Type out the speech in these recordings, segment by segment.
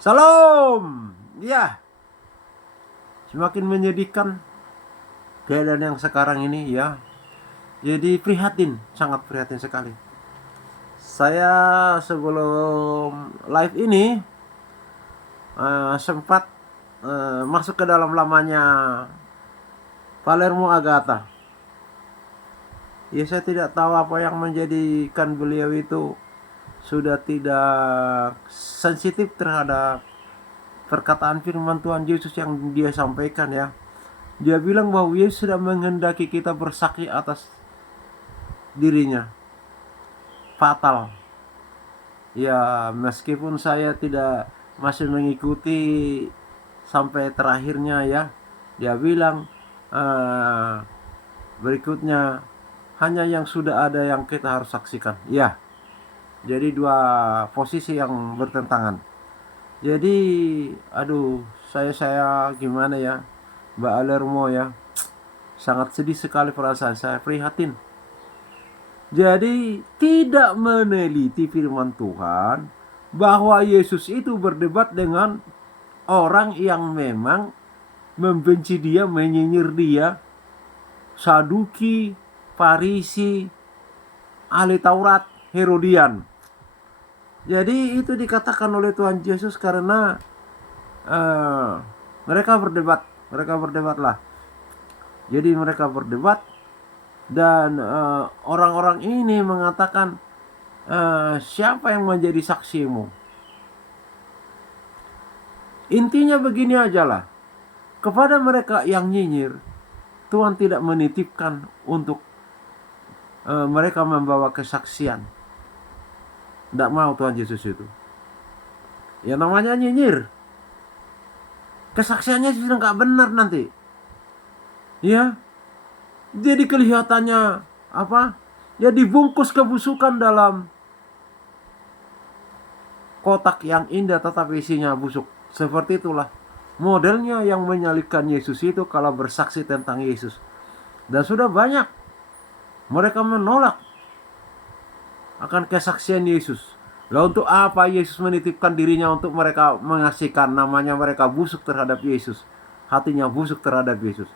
Salam. Ya, semakin menyedihkan keadaan yang sekarang ini ya. Jadi prihatin, sangat prihatin sekali. Saya sebelum live ini sempat masuk ke dalam lamanya Palermo Agatha. Ya, saya tidak tahu apa yang menjadikan beliau itu sudah tidak sensitif terhadap perkataan firman Tuhan Yesus yang dia sampaikan ya. Dia bilang bahwa Yesus sudah menghendaki kita bersaksi atas dirinya. Fatal. Ya, meskipun saya tidak masih mengikuti sampai terakhirnya ya. Dia bilang berikutnya hanya yang sudah ada yang kita harus saksikan. Ya. Jadi dua posisi yang bertentangan. Jadi aduh, saya gimana ya, Mbak Alermo ya. Sangat sedih sekali perasaan saya, prihatin. Jadi tidak meneliti firman Tuhan bahwa Yesus itu berdebat dengan orang yang memang membenci dia, menyinyir dia, Saduki, Farisi, ahli Taurat, Herodian. Jadi itu dikatakan oleh Tuhan Yesus karena mereka berdebatlah. Jadi mereka berdebat dan orang-orang ini mengatakan, siapa yang menjadi saksimu? Intinya begini aja lah, kepada mereka yang nyinyir, Tuhan tidak menitipkan untuk mereka membawa kesaksian. Tidak mau Tuhan Yesus itu. Ya namanya nyinyir, kesaksiannya sudah nggak benar nanti. Ya, jadi kelihatannya apa? Ya dibungkus kebusukan dalam kotak yang indah tetapi isinya busuk. Seperti itulah modelnya yang menyalibkan Yesus itu kalau bersaksi tentang Yesus. Dan sudah banyak mereka menolak akan kesaksian Yesus. Lah untuk apa Yesus menitipkan dirinya untuk mereka mengasihkan? Namanya mereka busuk terhadap Yesus. Hatinya busuk terhadap Yesus.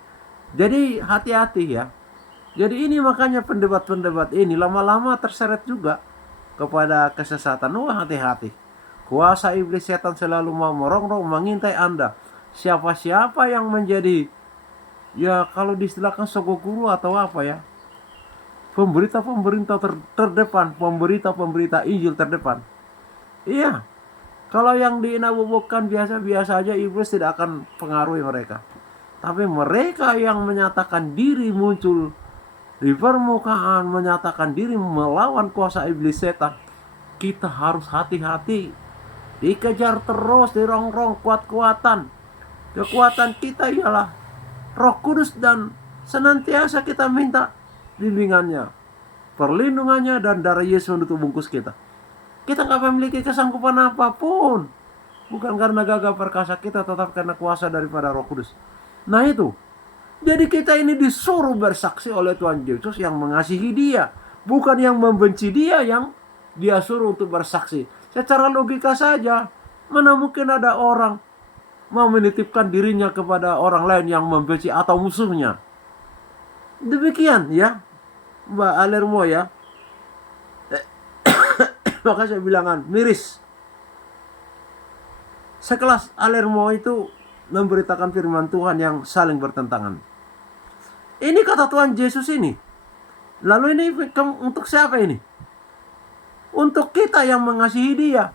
Jadi hati-hati ya. Jadi ini makanya pendebat-pendebat ini lama-lama terseret juga kepada kesesatan. Wah, hati-hati. Kuasa iblis setan selalu mau merongrong mengintai Anda. Siapa-siapa yang menjadi, ya kalau diistilahkan sogokuru atau apa ya, pemberita-pemberita terdepan, pemberita-pemberita Injil terdepan. Iya, kalau yang diinabubukan biasa-biasa aja, iblis tidak akan pengaruhi mereka. Tapi mereka yang menyatakan diri muncul di permukaan, menyatakan diri melawan kuasa iblis setan, kita harus hati-hati. Dikejar terus, dirongrong kuat-kuatan. Kekuatan kita ialah Roh Kudus dan senantiasa kita minta bimbingannya, perlindungannya, dan darah Yesus menutup bungkus kita. Kita nggak memiliki kesanggupan apapun, bukan karena gagah perkasa kita, tetapi karena kuasa daripada Roh Kudus. Nah itu, jadi kita ini disuruh bersaksi oleh Tuhan Yesus yang mengasihi dia, bukan yang membenci dia yang dia suruh untuk bersaksi. Secara logika saja, mana mungkin ada orang mau menitipkan dirinya kepada orang lain yang membenci atau musuhnya. Demikian ya, Mbak Alermo ya. Maka saya bilangan miris. Sekelas Alermo itu memberitakan firman Tuhan yang saling bertentangan. Ini kata Tuhan Yesus ini. Lalu ini untuk siapa ini? Untuk kita yang mengasihi dia.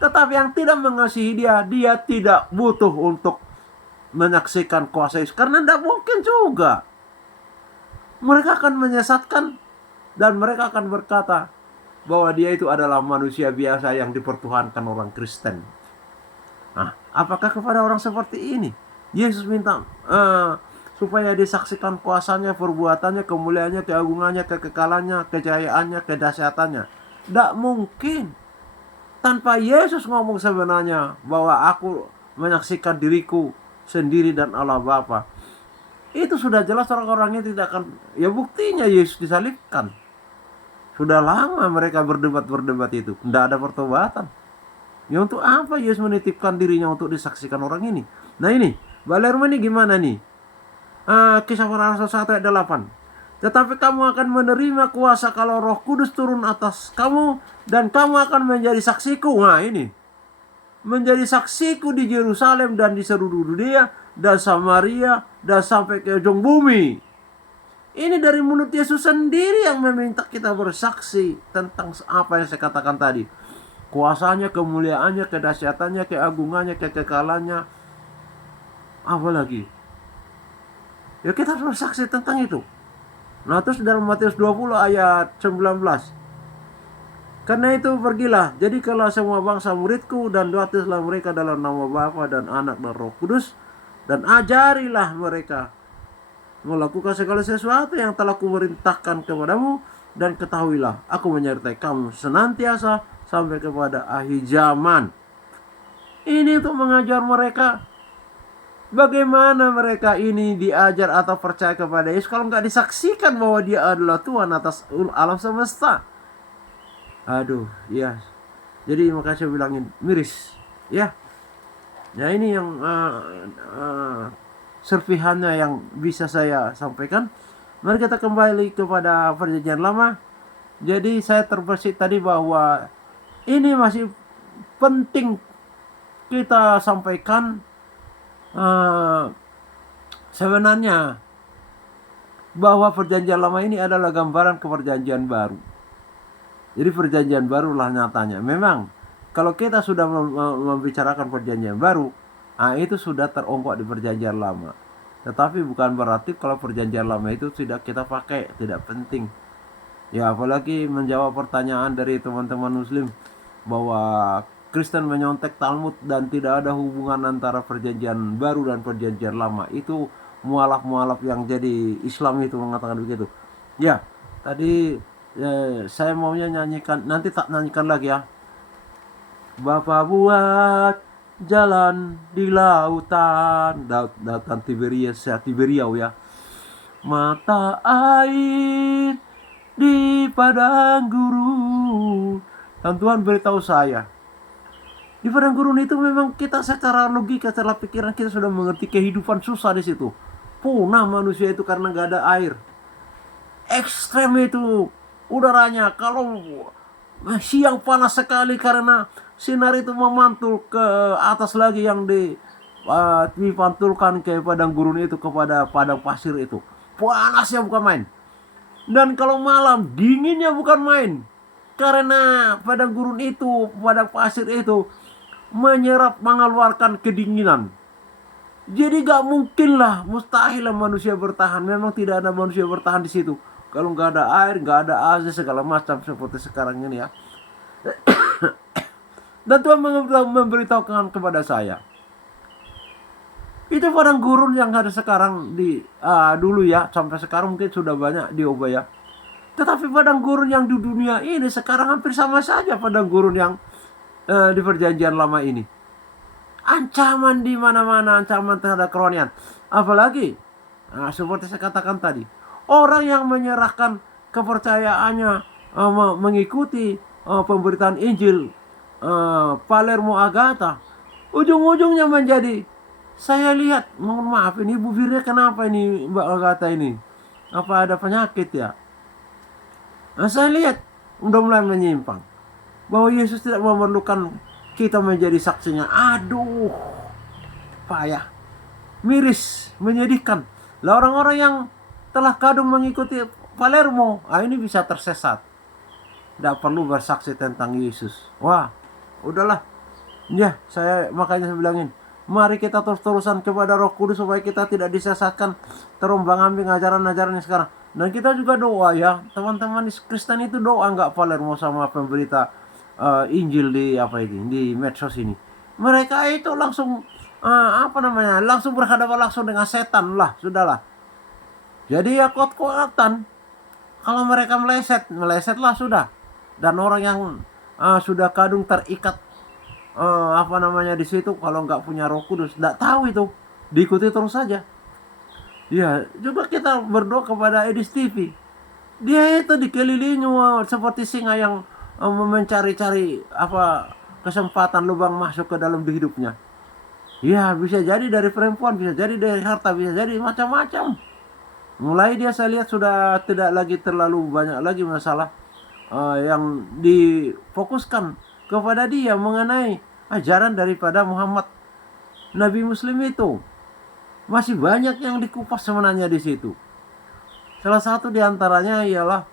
Tetapi yang tidak mengasihi dia, dia tidak butuh untuk menyaksikan kuasa Yesus. Karena tidak mungkin juga. Mereka akan menyesatkan dan mereka akan berkata bahwa dia itu adalah manusia biasa yang dipertuhankan orang Kristen. Nah, apakah kepada orang seperti ini Yesus minta supaya disaksikan kuasanya, perbuatannya, kemuliaannya, keagungannya, kekekalannya, kejayaannya, kedahsyatannya? Tidak mungkin. Tanpa Yesus ngomong sebenarnya bahwa aku menyaksikan diriku sendiri dan Allah Bapa, itu sudah jelas orang-orangnya tidak akan. Ya buktinya Yesus disalibkan. Sudah lama mereka berdebat itu, tidak ada pertobatan. Ya untuk apa Yesus menitipkan dirinya untuk disaksikan orang ini? Nah ini, Balermo ini gimana nih? Kisah para Rasul 1 ayat 8. Tetapi kamu akan menerima kuasa kalau Roh Kudus turun atas kamu, dan kamu akan menjadi saksiku. Nah ini, menjadi saksiku di Yerusalem dan di seluruh dunia dan Samaria dan sampai ke ujung bumi. Ini dari mulut Yesus sendiri yang meminta kita bersaksi tentang apa yang saya katakan tadi. Kuasanya, kemuliaannya, kedahsyatannya, keagungannya, kekekalannya. Apa lagi? Ya kita harus bersaksi tentang itu. Nah terus dalam Matius 20 ayat 19. Karena itu pergilah, jadikanlah semua bangsa muridku dan baptislah mereka dalam nama Bapa dan Anak dan Roh Kudus, dan ajarilah mereka melakukan segala sesuatu yang telah kuperintahkan kepadamu, dan ketahuilah aku menyertai kamu senantiasa sampai kepada akhir zaman. Ini untuk mengajar mereka bagaimana mereka ini diajar atau percaya kepada Yesus kalau nggak disaksikan bahwa dia adalah Tuhan atas alam semesta. Aduh, ya. Jadi makanya saya bilangin miris, ya. Nah ini yang serpihannya yang bisa saya sampaikan. Mari kita kembali kepada Perjanjian Lama. Jadi saya terbesit tadi bahwa ini masih penting kita sampaikan. Sebenarnya bahwa Perjanjian Lama ini adalah gambaran ke Perjanjian Baru. Jadi Perjanjian Barulah nyatanya. Memang kalau kita sudah membicarakan Perjanjian Baru, itu sudah terungkap di Perjanjian Lama. Tetapi bukan berarti kalau Perjanjian Lama itu tidak kita pakai, tidak penting. Ya apalagi menjawab pertanyaan dari teman-teman Muslim bahwa Kristen menyontek Talmud dan tidak ada hubungan antara Perjanjian Baru dan Perjanjian Lama. Itu mualaf-mualaf yang jadi Islam itu mengatakan begitu. Ya, tadi saya maunya nyanyikan, nanti tak nyanyikan lagi ya. Bapa buat jalan di lautan, lautan Tiberiau ya. Mata air di padang gurun. Dan Tuhan beritahu saya, di padang gurun itu memang kita secara logika, secara pikiran kita sudah mengerti kehidupan susah di situ. Punah manusia itu karena nggak ada air. Ekstrem itu udaranya, kalau siang panas sekali karena sinar itu memantul ke atas lagi yang dipantulkan ke padang gurun itu, kepada padang pasir itu. Panasnya bukan main. Dan kalau malam dinginnya bukan main. Karena padang gurun itu, padang pasir itu menyerap, mengeluarkan kedinginan. Jadi gak mungkin lah, mustahil lah manusia bertahan. Memang tidak ada manusia bertahan di situ kalau nggak ada air, nggak ada AC segala macam seperti sekarang ini ya. Dan Tuhan memberitahukan kepada saya, itu padang gurun yang ada sekarang di dulu ya, sampai sekarang mungkin sudah banyak diubah ya. Tetapi padang gurun yang di dunia ini sekarang hampir sama saja padang gurun yang di Perjanjian Lama ini. Ancaman di mana-mana, ancaman terhadap kerohanian. Apalagi seperti saya katakan tadi, orang yang menyerahkan kepercayaannya mengikuti pemberitaan Injil Palermo Agatha, ujung-ujungnya menjadi, saya lihat, mohon maaf ini Ibu Firda, kenapa ini Mbak Agatha ini? Apa ada penyakit ya? Nah, saya lihat udah mulai menyimpang. Bahwa Yesus tidak memerlukan kita menjadi saksinya. Aduh, payah, miris, menyedihkan. Lah orang-orang yang telah kadung mengikuti Palermo, ini bisa tersesat. Tidak perlu bersaksi tentang Yesus. Wah, udahlah. Ya, makanya saya bilangin, mari kita terus-terusan kepada Roh Kudus supaya kita tidak disesatkan terombang-ambing ajaran-ajaran yang sekarang. Dan kita juga doa ya, teman-teman Kristen itu doa nggak Palermo sama pemberita Injil di medsos ini. Mereka itu langsung langsung berhadapan langsung dengan setan lah, sudahlah. Jadi ya kuat-kuatan. Kalau mereka melesetlah sudah. Dan orang yang sudah kadung terikat di situ, kalau nggak punya Roh Kudus, nggak tahu itu, diikuti terus saja. Ya, juga kita berdoa kepada Edis TV. Dia itu dikelilingi seperti singa yang mencari-cari kesempatan lubang masuk ke dalam hidupnya. Ya, bisa jadi dari perempuan, bisa jadi dari harta, bisa jadi macam-macam. Mulai dia saya lihat sudah tidak lagi terlalu banyak lagi masalah yang difokuskan kepada dia mengenai ajaran daripada Muhammad Nabi Muslim itu. Masih banyak yang dikupas sebenarnya di situ. Salah satu di antaranya ialah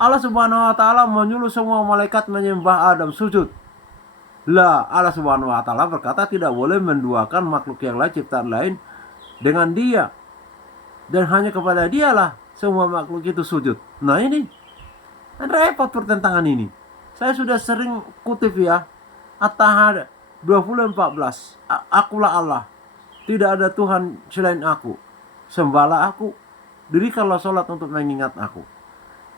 Allah Subhanahu wa taala menyuruh semua malaikat menyembah Adam, sujud. Lah, Allah Subhanahu wa taala berkata tidak boleh menduakan makhluk yang lain, ciptaan lain dengan dia. Dan hanya kepada dialah semua makhluk itu sujud. Nah ini repot pertentangan ini. Saya sudah sering kutip ya, At-Tahad 20:14. Akulah Allah, tidak ada Tuhan selain aku. Sembahlah aku, dirikanlah sholat untuk mengingat aku.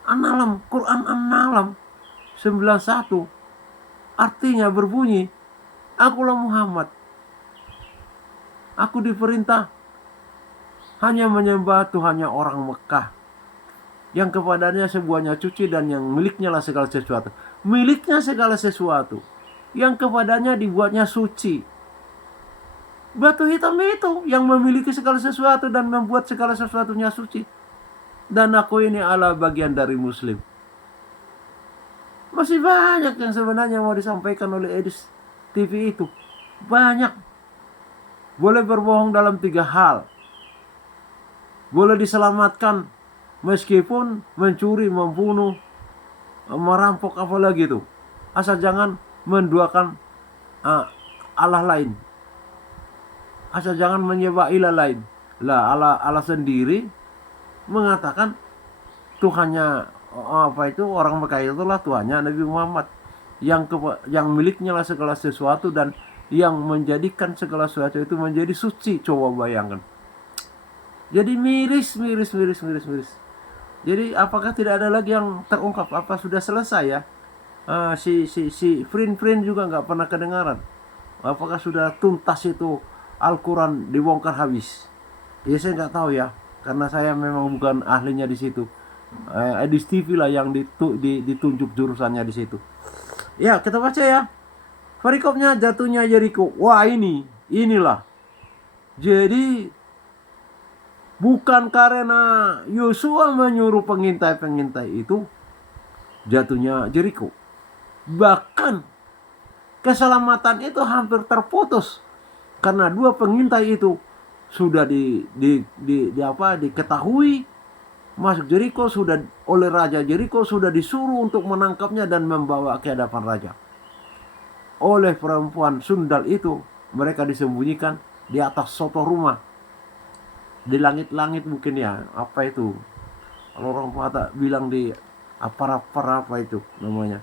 An-Nahl, Quran An-Nahl 91 artinya berbunyi, akulah Muhammad. Aku diperintah hanya menyembah Tuhannya orang Mekah, yang kepadanya sebuahnya suci dan yang miliknya lah segala sesuatu. Miliknya segala sesuatu, yang kepadanya dibuatnya suci. Batu hitam itu yang memiliki segala sesuatu dan membuat segala sesuatunya suci. Dan aku ini adalah bagian dari Muslim. Masih banyak yang sebenarnya mau disampaikan oleh Edis TV itu. Banyak. Boleh berbohong dalam 3 hal. Boleh diselamatkan meskipun mencuri, membunuh, merampok, apa lagi itu. Asal jangan menduakan Allah lain. Asal jangan menyembah ilah lain. Lah Allah sendiri mengatakan Tuhannya orang Mekah itulah Tuhannya Nabi Muhammad, yang miliknya lah segala sesuatu dan yang menjadikan segala sesuatu itu menjadi suci. Coba bayangkan. Jadi miris. Jadi apakah tidak ada lagi yang terungkap? Apa sudah selesai ya? Si Frin juga nggak pernah kedengaran. Apakah sudah tuntas itu Al-Quran dibongkar habis? Ya saya nggak tahu ya, karena saya memang bukan ahlinya di situ. Edis TV lah yang ditunjuk jurusannya di situ. Ya kita baca ya. Perikopnya jatuhnya Yeriko. Wah inilah. Jadi bukan karena Yosua menyuruh pengintai-pengintai itu jatuhnya Yeriko. Bahkan keselamatan itu hampir terputus karena 2 pengintai itu sudah diketahui masuk Yeriko, sudah oleh Raja Yeriko sudah disuruh untuk menangkapnya dan membawa ke hadapan raja. Oleh perempuan sundal itu mereka disembunyikan di atas soto rumah, di langit-langit mungkin ya, apa itu kalau orang Batak bilang di apa itu namanya.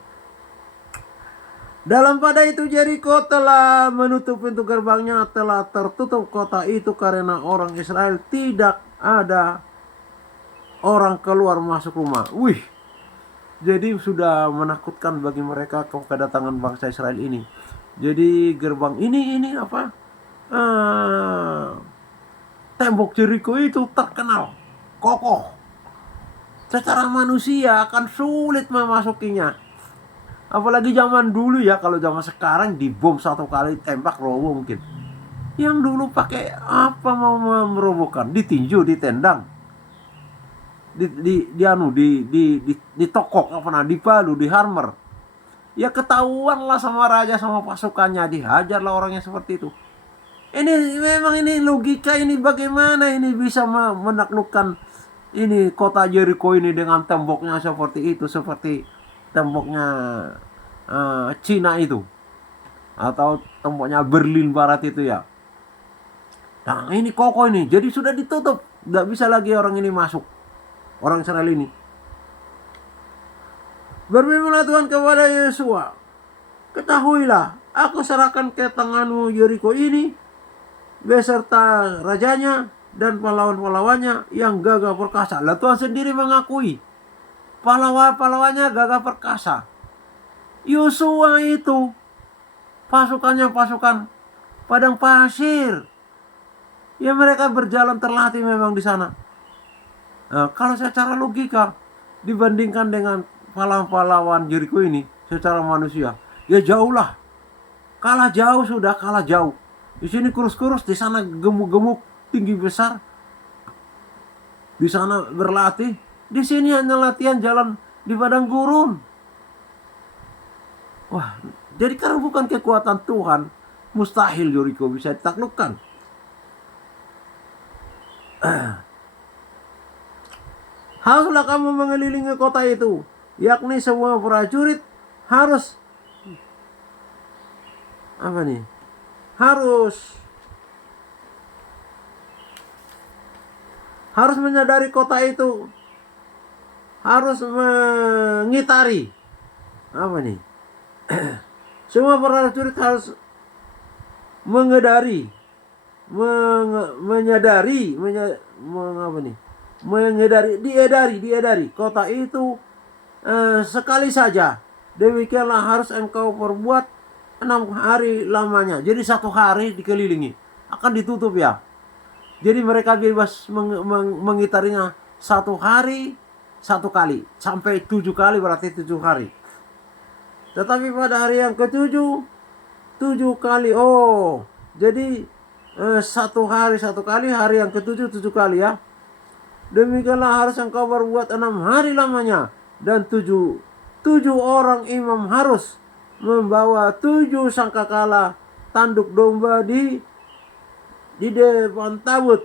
Dalam pada itu Yeriko telah menutup pintu gerbangnya, telah tertutup kota itu karena orang Israel, tidak ada orang keluar masuk rumah. Jadi sudah menakutkan bagi mereka kedatangan bangsa Israel ini. Jadi gerbang ini tembok Yeriko itu terkenal kokoh. Secara manusia akan sulit memasukinya. Apalagi zaman dulu ya, kalau zaman sekarang dibom 1 kali tembak roboh mungkin. Yang dulu pakai apa mau merobohkan? Ditinju, ditendang. Ditokok dipalu, dihammer. Ya ketahuan lah sama raja sama pasukannya, dihajarlah orangnya seperti itu. Ini logika ini bagaimana ini bisa menaklukkan ini kota Yeriko ini dengan temboknya seperti itu, seperti temboknya Cina itu atau temboknya Berlin Barat itu ya. Nah ini kokoh ini, jadi sudah ditutup, tidak bisa lagi orang ini masuk, orang Israel ini. Berfirmanlah Tuhan kepada Yosua, ketahuilah, aku serahkan ke tanganmu Yeriko ini beserta rajanya dan pahlawan-pahlawannya yang gagah perkasa. Lah Tuhan sendiri mengakui pahlawan-pahlawannya gagah perkasa. Yosua itu pasukannya pasukan padang pasir. Ya mereka berjalan terlatih memang di sana. Nah, kalau secara logika dibandingkan dengan pahlawan-pahlawan Yeriko ini secara manusia, ya jauh lah. Kalah jauh sudah, kalah jauh. Di sini kurus-kurus, di sana gemuk-gemuk, tinggi besar. Di sana berlatih, di sini hanya latihan jalan di padang gurun. Wah, jadi karena bukan kekuatan Tuhan, mustahil Yeriko bisa ditaklukkan. Haruslah kamu mengelilingi kota itu, yakni semua prajurit harus apa nih? Harus menyadari kota itu, harus mengitari apa nih? Semua prajurit harus menyadari diedari kota itu sekali saja. Demikianlah harus engkau perbuat 6 hari lamanya. Jadi 1 hari dikelilingi, akan ditutup ya. Jadi mereka bebas mengitarinya 1 hari 1 kali, sampai 7 kali, berarti 7 hari. Tetapi pada hari yang ke-7, 7 kali. Oh, jadi 1 hari 1 kali, hari yang ke-7 7 kali ya. Demikianlah harus engkau berbuat 6 hari lamanya. Dan 7 orang imam harus membawa 7 sangkakala tanduk domba di depan tabut.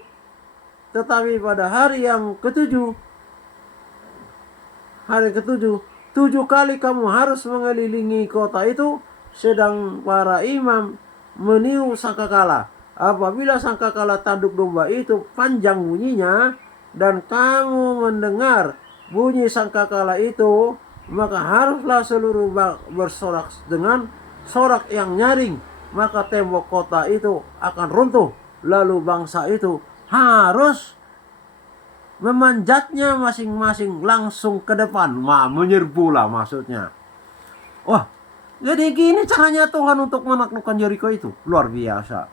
Tetapi pada hari yang ke-7, 7 kali kamu harus mengelilingi kota itu, sedang para imam meniup sangkakala. Apabila sangkakala tanduk domba itu panjang bunyinya, dan kamu mendengar bunyi sangkakala itu, maka haruslah seluruh bersorak dengan sorak yang nyaring. Maka tembok kota itu akan runtuh. Lalu bangsa itu harus memanjatnya masing-masing langsung ke depan. Menyerbu lah maksudnya. Wah, jadi gini caranya Tuhan untuk menaklukkan Yeriko itu. Luar biasa.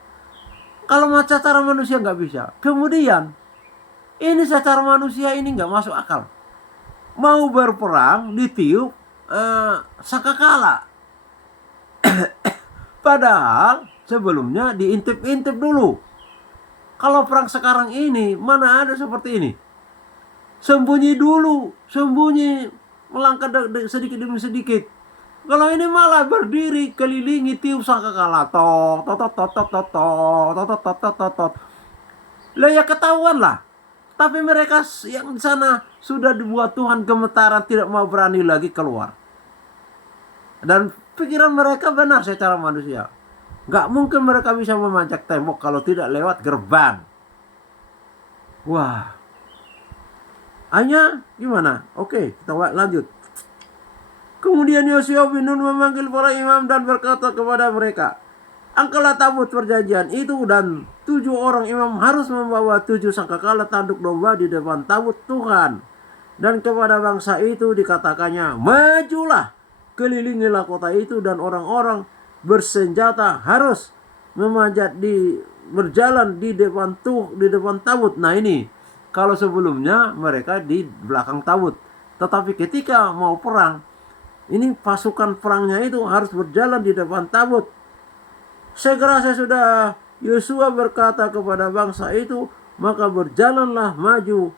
Kalau secara manusia nggak bisa. Kemudian, ini secara manusia ini nggak masuk akal. Mau berperang ditiup sangkakala. Padahal sebelumnya diintip-intip dulu. Kalau perang sekarang ini, mana ada seperti ini? Sembunyi dulu, melangkah sedikit demi sedikit. Kalau ini malah berdiri kelilingi tiup sangkakala, tot. Lah ya ketahuan lah. Tapi mereka yang di sana sudah dibuat Tuhan gemetaran, tidak mau berani lagi keluar. Dan pikiran mereka benar secara manusia. Gak mungkin mereka bisa memanjat tembok kalau tidak lewat gerbang. Wah. Hanya gimana? Oke, kita lanjut. Kemudian Yosua bin Nun memanggil para imam dan berkata kepada mereka, angkatlah tabut perjanjian itu, dan 7 orang imam harus membawa 7 sangkakala tanduk domba di depan tabut Tuhan. Dan kepada bangsa itu dikatakannya, majulah, kelilingilah kota itu, dan orang-orang bersenjata harus berjalan di depan tabut. Nah ini, kalau sebelumnya mereka di belakang tabut. Tetapi ketika mau perang, ini pasukan perangnya itu harus berjalan di depan tabut. Segera sesudah Yosua berkata kepada bangsa itu, maka berjalanlah maju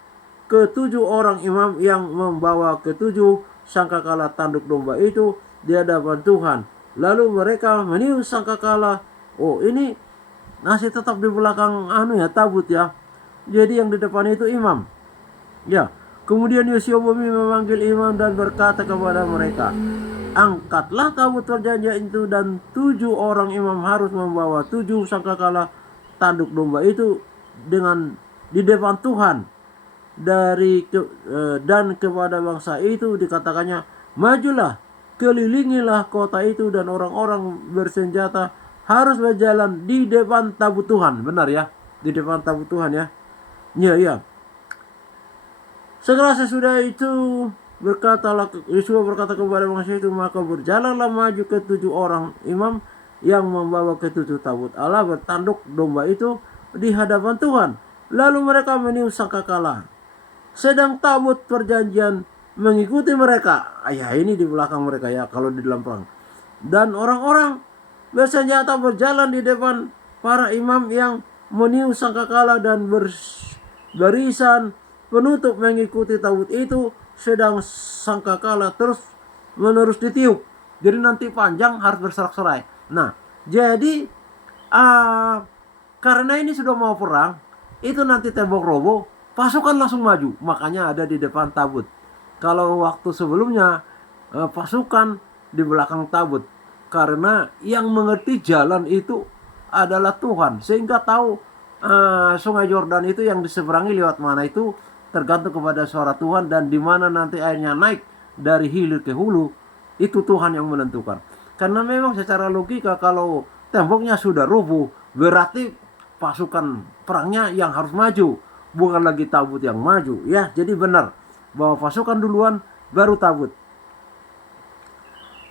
ke-7 orang imam yang membawa ke-7 sangkakala tanduk domba itu di hadapan Tuhan. Lalu mereka meniup sangkakala. Oh, ini masih tetap di belakang tabut ya. Jadi yang di depan itu imam. Ya. Kemudian Yosua memanggil imam dan berkata kepada mereka, angkatlah tabut perjanjian itu, dan 7 orang imam harus membawa 7 sangkakala tanduk domba itu di depan Tuhan. Dan kepada bangsa itu dikatakannya, majulah, kelilingilah kota itu, dan orang-orang bersenjata harus berjalan di depan tabut Tuhan. Benar ya, di depan tabut Tuhan ya. Ya. Segera sesudah itu Yosua berkata kepada bangsa itu, maka berjalanlah maju ke-7 orang imam yang membawa ke-7 tabut Allah bertanduk domba itu di hadapan Tuhan. Lalu mereka meniup sangkakala, sedang tabut perjanjian mengikuti mereka. Ya ini di belakang mereka ya kalau di dalam perang. Dan orang-orang bersenjata berjalan di depan para imam yang meniup sangkakala dan barisan penutup mengikuti tabut itu, sedang sangkakala terus menerus ditiup. Jadi nanti panjang harus bersorak-sorai. Nah, jadi karena ini sudah mau perang, itu nanti tembok roboh, pasukan langsung maju. Makanya ada di depan tabut. Kalau waktu sebelumnya pasukan di belakang tabut, karena yang mengerti jalan itu adalah Tuhan, sehingga tahu sungai Yordan itu yang diseberangi lewat mana itu tergantung kepada suara Tuhan, dan di mana nanti airnya naik dari hilir ke hulu itu Tuhan yang menentukan. Karena memang secara logika kalau temboknya sudah roboh, berarti pasukan perangnya yang harus maju, bukan lagi tabut yang maju. Ya, jadi benar bahwa pasukan duluan baru tabut.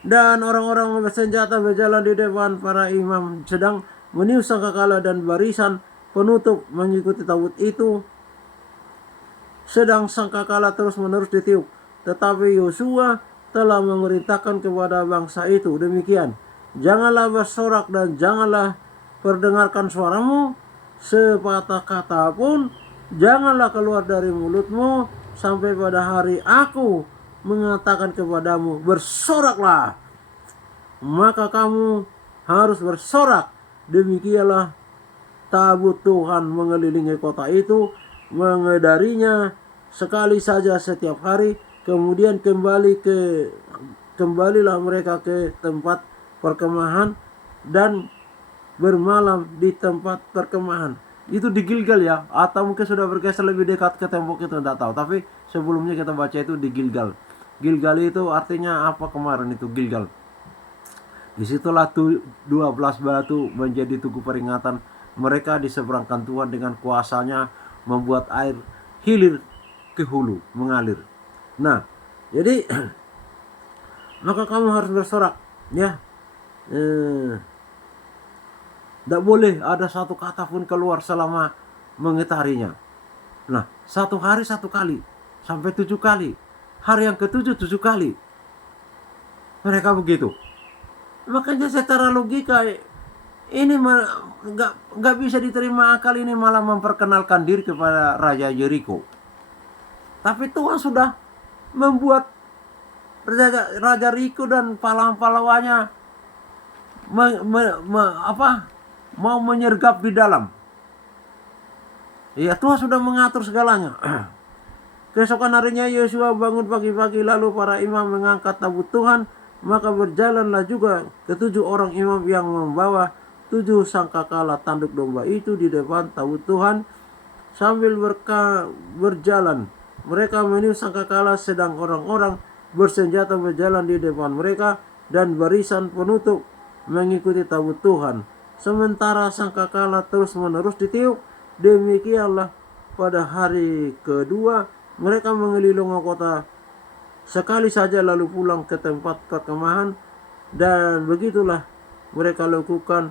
Dan orang-orang bersenjata berjalan di depan para imam, sedang meniup sangkakala dan barisan penutup mengikuti tabut itu, sedang sangkakala terus menerus ditiup. Tetapi Yosua telah memerintahkan kepada bangsa itu demikian, janganlah bersorak dan janganlah perdengarkan suaramu, sepatah kata pun janganlah keluar dari mulutmu, sampai pada hari aku mengatakan kepadamu, bersoraklah, maka kamu harus bersorak. Demikianlah tabut Tuhan mengelilingi kota itu, mengedarinya sekali saja setiap hari. Kemudian kembalilah mereka ke tempat perkemahan dan bermalam di tempat perkemahan. Itu di Gilgal ya, atau mungkin sudah bergeser lebih dekat ke tembok itu, tidak tahu. Tapi sebelumnya kita baca itu di Gilgal. Gilgal itu artinya apa kemarin itu Gilgal? Disitulah 12 batu menjadi tugu peringatan. Mereka diseberangkan Tuhan dengan kuasanya, membuat air hilir ke hulu, mengalir. Nah, jadi maka kamu harus bersorak, ya. Tidak boleh ada satu kata pun keluar selama mengitarinya. Nah, satu hari 1 kali sampai 7 kali. Hari yang ke-7 7 kali. Mereka begitu. Makanya secara logika ini nggak bisa diterima akal, ini malah memperkenalkan diri kepada Raja Yeriko. Tapi Tuhan sudah membuat Raja Yeriko dan pahlawan-pahlawannya mau menyergap di dalam. Ya, Tuhan sudah mengatur segalanya. Keesokan harinya Yosua bangun pagi-pagi, lalu para imam mengangkat tabut Tuhan. Maka berjalanlah juga ke-7 orang imam yang membawa 7 sangkakala tanduk domba itu di depan tabut Tuhan. Sambil berjalan, mereka meniup sangkakala, sedang orang-orang bersenjata berjalan di depan mereka, dan barisan penutup mengikuti tabut Tuhan. Sementara sangkakala terus menerus ditiup. Demikianlah pada hari kedua mereka mengelilingi kota sekali saja, lalu pulang ke tempat perkemahan. Dan begitulah mereka lakukan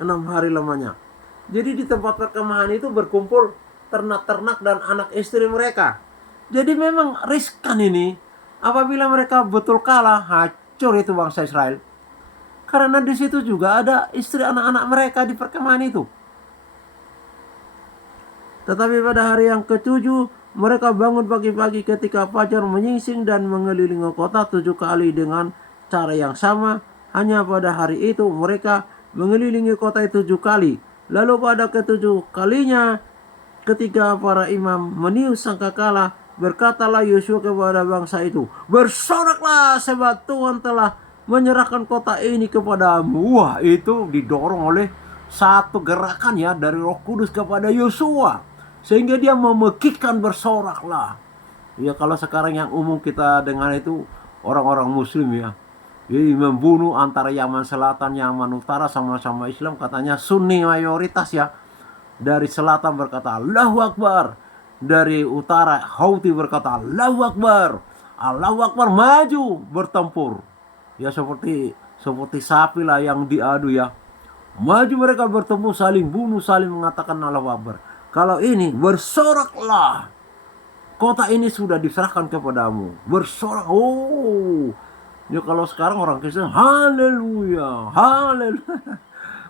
6 hari lamanya. Jadi di tempat perkemahan itu berkumpul ternak-ternak dan anak istri mereka. Jadi memang riskan ini. Apabila mereka betul kalah, hancur itu bangsa Israel. Karena di situ juga ada istri anak-anak mereka di perkemahan itu. Tetapi pada hari yang ke-7 mereka bangun pagi-pagi ketika fajar menyingsing dan mengelilingi kota 7 kali dengan cara yang sama. Hanya pada hari itu mereka mengelilingi kota itu 7 kali. Lalu pada ke-7 kalinya, ketika para imam meniup sangkakala, berkatalah Yosua kepada bangsa itu, bersoraklah, sebab Tuhan telah menyerahkan kota ini kepadamu. Wah, itu didorong oleh satu gerakan ya dari Roh Kudus kepada Yosua, sehingga dia memekikkan bersoraklah. Ya, kalau sekarang yang umum kita dengar itu orang-orang muslim ya. Jadi membunuh antara Yaman Selatan, Yaman Utara, sama-sama Islam, katanya Sunni mayoritas ya. Dari selatan berkata Allahu Akbar, dari utara Houthi berkata Allahu Akbar. Allahu Akbar, maju bertempur. Ya seperti sapi lah yang diadu ya. Maju mereka bertemu, saling bunuh, saling mengatakan Allahu Akbar. Kalau ini bersoraklah, kota ini sudah diserahkan kepadamu. Bersorak. Oh, Ya kalau sekarang orang Kristen, haleluya, haleluya.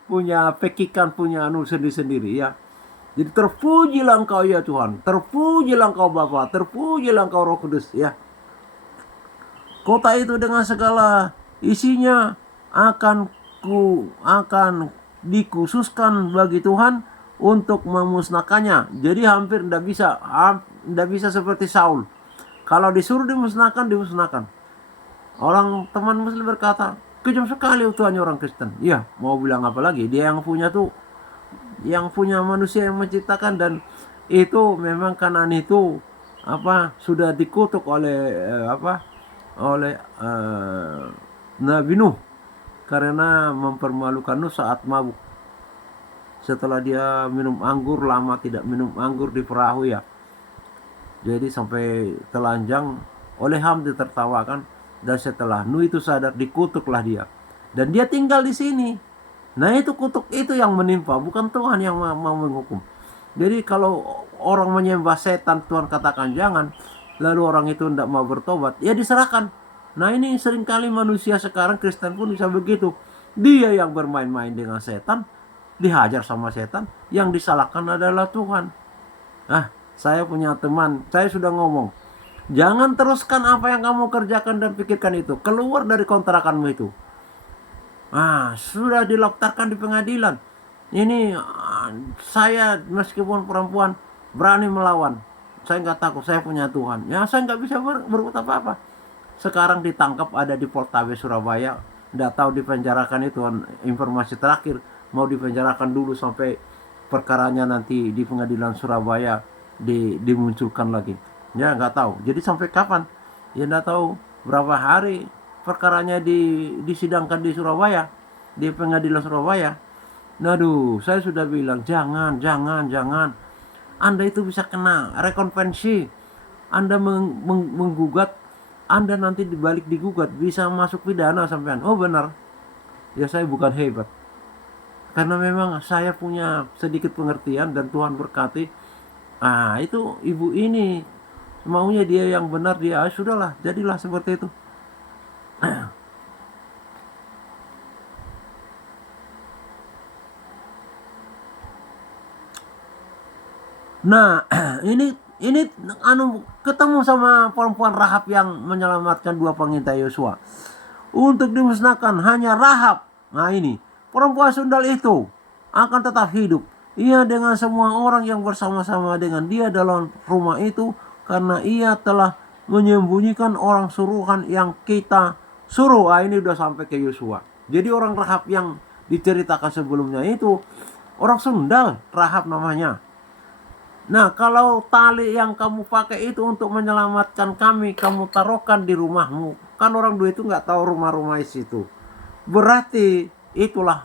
Punya pekikan, punya anu sendiri-sendiri ya. Jadi terpujilah engkau ya Tuhan, terpujilah engkau Bapa, terpujilah engkau Roh Kudus ya. Kota itu dengan segala isinya akan dikhususkan bagi Tuhan untuk memusnahkannya. Jadi hampir tidak bisa seperti Saul. Kalau disuruh dimusnahkan, dimusnahkan. Orang teman Muslim berkata, kejam sekali Tuhan orang Kristen. Iya, mau bilang apa lagi? Dia yang punya manusia yang menciptakan, dan itu memang Kanaan itu sudah dikutuk oleh Nabi Nuh karena mempermalukan Nuh saat mabuk. Setelah dia minum anggur, lama tidak minum anggur di perahu ya. Jadi sampai telanjang, oleh Ham ditertawakan, dan setelah Nuh itu sadar, dikutuklah dia. Dan dia tinggal di sini. Nah itu kutuk itu yang menimpa, bukan Tuhan yang mau menghukum. Jadi kalau orang menyembah setan, Tuhan katakan jangan, lalu orang itu tidak mau bertobat, ya diserahkan. Nah ini seringkali manusia sekarang, Kristen pun bisa begitu. Dia yang bermain-main dengan setan, dihajar sama setan, yang disalahkan adalah Tuhan. Saya punya teman, saya sudah ngomong, jangan teruskan apa yang kamu kerjakan dan pikirkan itu. Keluar dari kontrakanmu itu. Sudah dilaftarkan di pengadilan. Ini saya meskipun perempuan berani melawan. Saya nggak takut, saya punya Tuhan. Ya saya nggak bisa berbuat apa-apa. Sekarang ditangkap, ada di Poltabes Surabaya. Nggak tahu dipenjarakan itu, informasi terakhir mau dipenjarakan dulu sampai perkaranya nanti di pengadilan Surabaya dimunculkan lagi. Ya nggak tahu. Jadi sampai kapan? Ya nggak tahu berapa hari perkaranya disidangkan di Surabaya, di pengadilan Surabaya. Aduh, saya sudah bilang jangan. Anda itu bisa kena rekonvensi. Anda menggugat, Anda nanti dibalik digugat, bisa masuk pidana sampean. Oh benar. Ya saya bukan hebat. Karena memang saya punya sedikit pengertian dan Tuhan berkati. Itu ibu ini maunya dia yang benar, dia sudahlah, jadilah seperti itu. Nah, ini ketemu sama perempuan Rahab yang menyelamatkan 2 pengintai Yosua. Untuk dimusnahkan hanya Rahab. Nah ini, perempuan sundal itu akan tetap hidup. Ia dengan semua orang yang bersama-sama dengan dia dalam rumah itu, karena ia telah menyembunyikan orang suruhan yang kita suruh. Ini udah sampai ke Yosua. Jadi orang Rahab yang diceritakan sebelumnya itu orang sundal, Rahab namanya. Nah kalau tali yang kamu pakai itu untuk menyelamatkan kami, kamu taruhkan di rumahmu. Kan orang dua itu nggak tahu rumah-rumah itu. Berarti itulah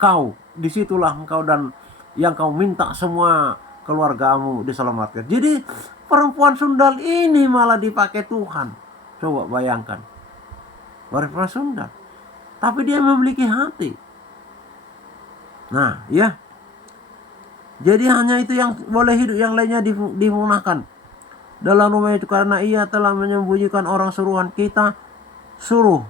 kau, disitulah engkau dan yang kau minta semua keluargamu diselamatkan. Jadi perempuan sundal ini malah dipakai Tuhan. Coba bayangkan, perempuan sundal, tapi dia memiliki hati. Nah ya, jadi hanya itu yang boleh hidup, yang lainnya dimunahkan dalam rumah itu, karena ia telah menyembunyikan orang suruhan kita suruh.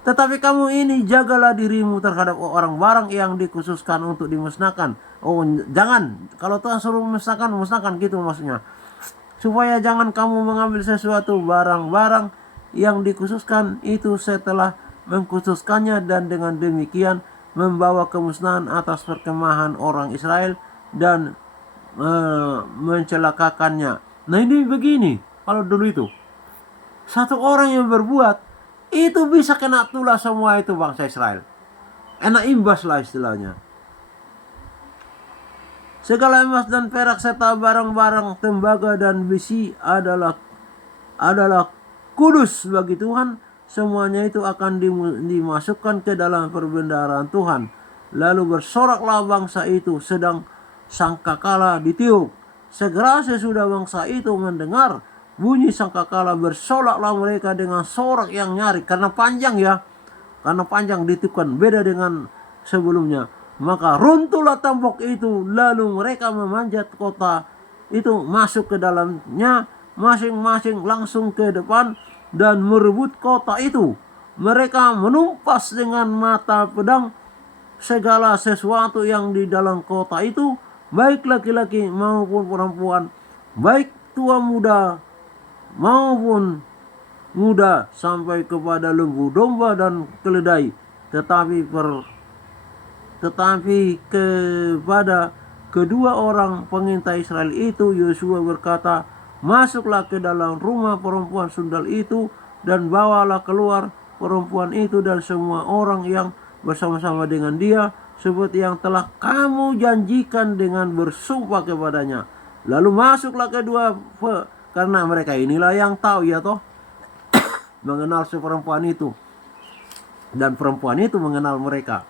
Tetapi kamu ini jagalah dirimu terhadap orang barang yang dikhususkan untuk dimusnahkan. Oh jangan, kalau Tuhan suruh musnahkan gitu maksudnya. Supaya jangan kamu mengambil sesuatu barang-barang yang dikhususkan itu setelah mengkhususkannya, dan dengan demikian membawa kemusnahan atas perkemahan orang Israel dan mencelakakannya. Nah ini begini, kalau dulu itu satu orang yang berbuat itu bisa kena tulah semua itu bangsa Israel. Enak imbas lah istilahnya. Segala emas dan perak serta barang-barang tembaga dan besi adalah kudus bagi Tuhan. Semuanya itu akan dimasukkan ke dalam perbendaharaan Tuhan. Lalu bersoraklah bangsa itu sedang sangkakala ditiup. Segera sesudah bangsa itu mendengar bunyi sangkakala, bersolaklah mereka dengan sorak yang nyaring. Karena panjang ditiupkan, beda dengan sebelumnya. Maka runtuhlah tembok itu, lalu mereka memanjat kota itu, masuk ke dalamnya, masing-masing langsung ke depan, dan merebut kota itu. Mereka menumpas dengan mata pedang segala sesuatu yang di dalam kota itu, baik laki-laki maupun perempuan, baik tua muda maupun muda, sampai kepada lembu domba dan keledai. Tetapi kepada kedua orang pengintai Israel itu Yosua berkata, masuklah ke dalam rumah perempuan sundal itu dan bawalah keluar perempuan itu dan semua orang yang bersama-sama dengan dia, seperti yang telah kamu janjikan dengan bersumpah kepadanya. Lalu masuklah kedua, karena mereka inilah yang tahu ya toh, mengenal si perempuan itu, dan perempuan itu mengenal mereka.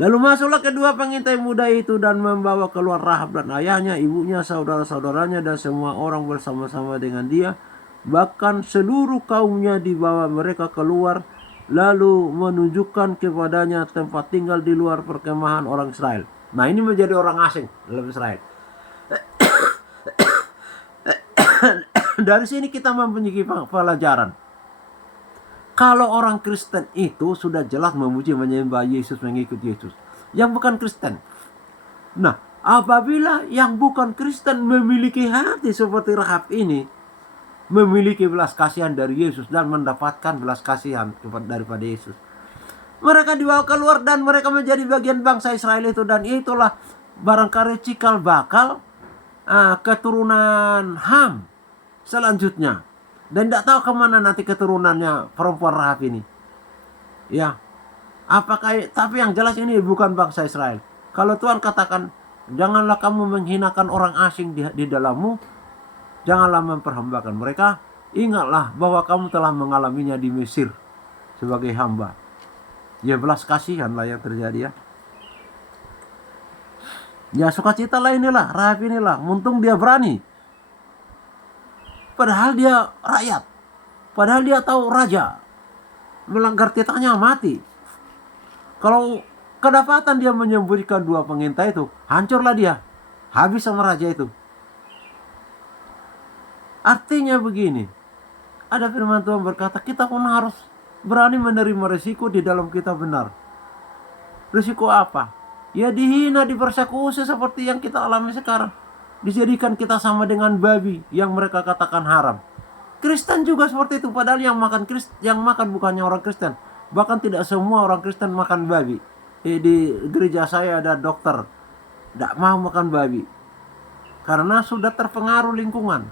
Lalu masuklah kedua pengintai muda itu dan membawa keluar Rahab dan ayahnya, ibunya, saudara-saudaranya, dan semua orang bersama-sama dengan dia. Bahkan seluruh kaumnya dibawa mereka keluar, lalu menunjukkan kepadanya tempat tinggal di luar perkemahan orang Israel. Nah, ini menjadi orang asing dalam Israel. Dari sini kita mempunyai pelajaran. Kalau orang Kristen itu sudah jelas memuji, menyembah Yesus, mengikut Yesus. Yang bukan Kristen. Nah, apabila yang bukan Kristen memiliki hati seperti Rahab ini, memiliki belas kasihan dari Yesus dan mendapatkan belas kasihan daripada Yesus, mereka dibawa keluar dan mereka menjadi bagian bangsa Israel itu. Dan itulah barangkali cikal bakal keturunan Ham selanjutnya. Dan tidak tahu kemana nanti keturunannya perempuan Rahab ini. Ya, apakah? Tapi yang jelas ini bukan bangsa Israel. Kalau Tuhan katakan, janganlah kamu menghinakan orang asing di dalammu, janganlah memperhambakan mereka. Ingatlah bahwa kamu telah mengalaminya di Mesir sebagai hamba. Ya, belas kasihan lah yang terjadi ya. Ya, sukacita lah inilah, Rahab inilah. Untung dia berani. Padahal dia rakyat. Padahal dia tahu raja. Melanggar titahnya mati. Kalau kedapatan dia menyembunyikan dua pengintai itu, hancurlah dia. Habis sama raja itu. Artinya begini. Ada firman Tuhan berkata, kita pun harus berani menerima risiko di dalam kita benar. Risiko apa? Ya dihina, dipersekusi seperti yang kita alami sekarang. Dijadikan kita sama dengan babi yang mereka katakan haram. Kristen juga seperti itu, padahal yang makan bukannya orang Kristen. Bahkan tidak semua orang Kristen makan babi. Di gereja saya ada dokter tidak mau makan babi karena sudah terpengaruh lingkungan.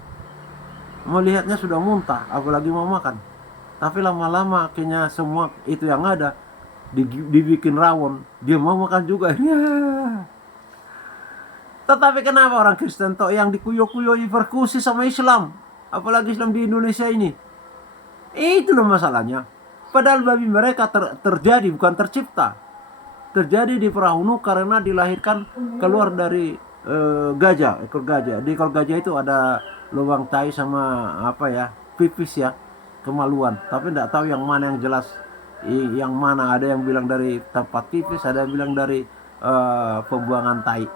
Melihatnya sudah muntah, apalagi mau makan. Tapi lama-lama akhirnya semua itu yang ada dibikin rawon, dia mau makan juga. Tetapi kenapa orang Kristen toh yang dikuyo-kuyo diperkusi sama Islam, apalagi Islam di Indonesia ini? Itu loh masalahnya. Padahal babi mereka terjadi, bukan tercipta. Terjadi di perahu Nuh karena dilahirkan keluar dari gajah, ekor gajah. Di ekor gajah itu ada lubang tai sama pipis ya, kemaluan. Tapi tidak tahu yang mana yang jelas, yang mana. Ada yang bilang dari tempat pipis, ada yang bilang dari pembuangan tai.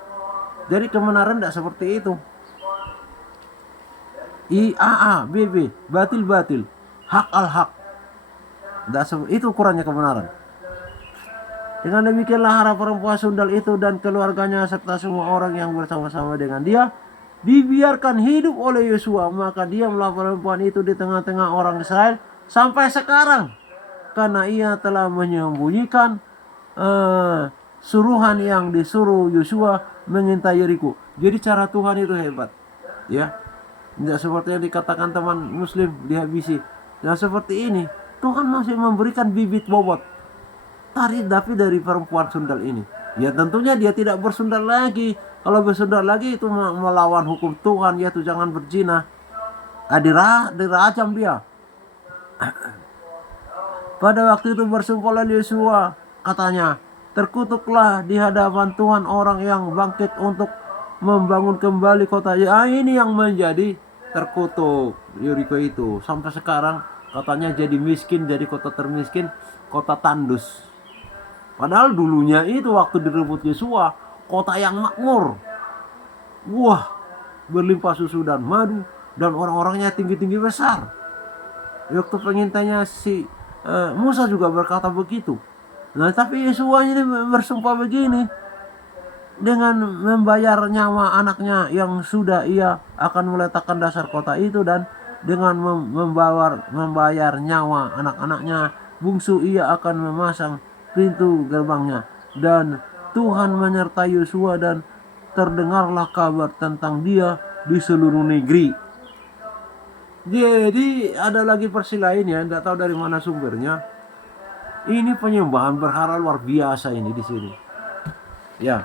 Jadi kebenaran tidak seperti itu. IAA, BB, batil-batil, hak al-hak. Itu ukurannya kebenaran. Dengan demikianlah harap perempuan sundal itu dan keluarganya serta semua orang yang bersama-sama dengan dia dibiarkan hidup oleh Yosua. Maka diamlah perempuan itu di tengah-tengah orang Israel sampai sekarang, karena ia telah menyembunyikan suruhan yang disuruh Yosua mengintai Yeriko. Jadi cara Tuhan itu hebat, ya. Tidak seperti yang dikatakan teman Muslim dihabisi. Dan seperti ini, Tuhan masih memberikan bibit bobot. Tapi dari perempuan sundal ini, ya tentunya dia tidak bersundal lagi. Kalau bersundal lagi itu melawan hukum Tuhan, yaitu jangan berzina. Dirajam dia. Pada waktu itu bersumpahlah Yosua, katanya, terkutuklah di hadapan Tuhan orang yang bangkit untuk membangun kembali kota. Ya, ini yang menjadi terkutuk Yeriko itu. Sampai sekarang katanya jadi miskin, jadi kota termiskin, kota tandus. Padahal dulunya itu waktu direbut Yosua, kota yang makmur. Wah, berlimpah susu dan madu, dan orang-orangnya tinggi-tinggi besar. Waktu pengintainya si Musa juga berkata begitu. Nah, tapi Yesua ini bersumpah begini, dengan membayar nyawa anaknya yang sudah ia akan meletakkan dasar kota itu, dan dengan membayar nyawa anak-anaknya bungsu ia akan memasang pintu gerbangnya. Dan Tuhan menyertai Yosua dan terdengarlah kabar tentang dia di seluruh negeri. Jadi ada lagi versi lainnya, tidak tahu dari mana sumbernya. Ini penyembahan berhala luar biasa ini di sini. Ya,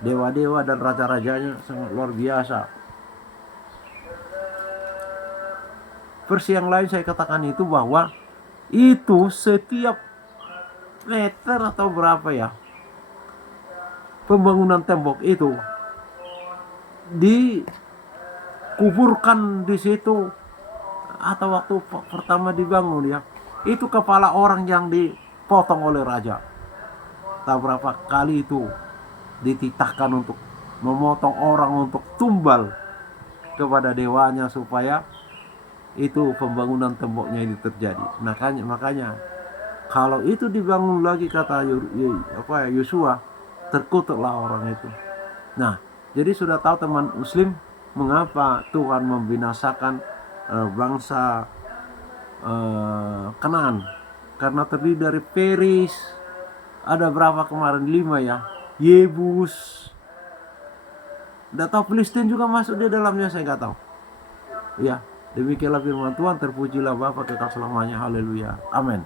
dewa-dewa dan raja-rajanya sangat luar biasa. Versi yang lain saya katakan itu bahwa itu setiap meter atau berapa ya pembangunan tembok itu dikuburkan di situ, atau waktu pertama dibangun ya, itu kepala orang yang dipotong oleh raja. Tak berapa kali itu dititahkan untuk memotong orang untuk tumbal kepada dewanya supaya itu pembangunan temboknya ini terjadi. Makanya kalau itu dibangun lagi kata Yosua, terkutuklah orang itu. Nah, jadi sudah tahu teman muslim mengapa Tuhan membinasakan bangsa Kanaan, karena terdiri dari Peris, ada berapa kemarin, 5 ya, Yebus, tidak tahu, Filistin juga masuk di dalamnya, saya nggak tahu. Ya, demikianlah firman Tuhan, terpujilah Bapa kekal selamanya, haleluya, amin.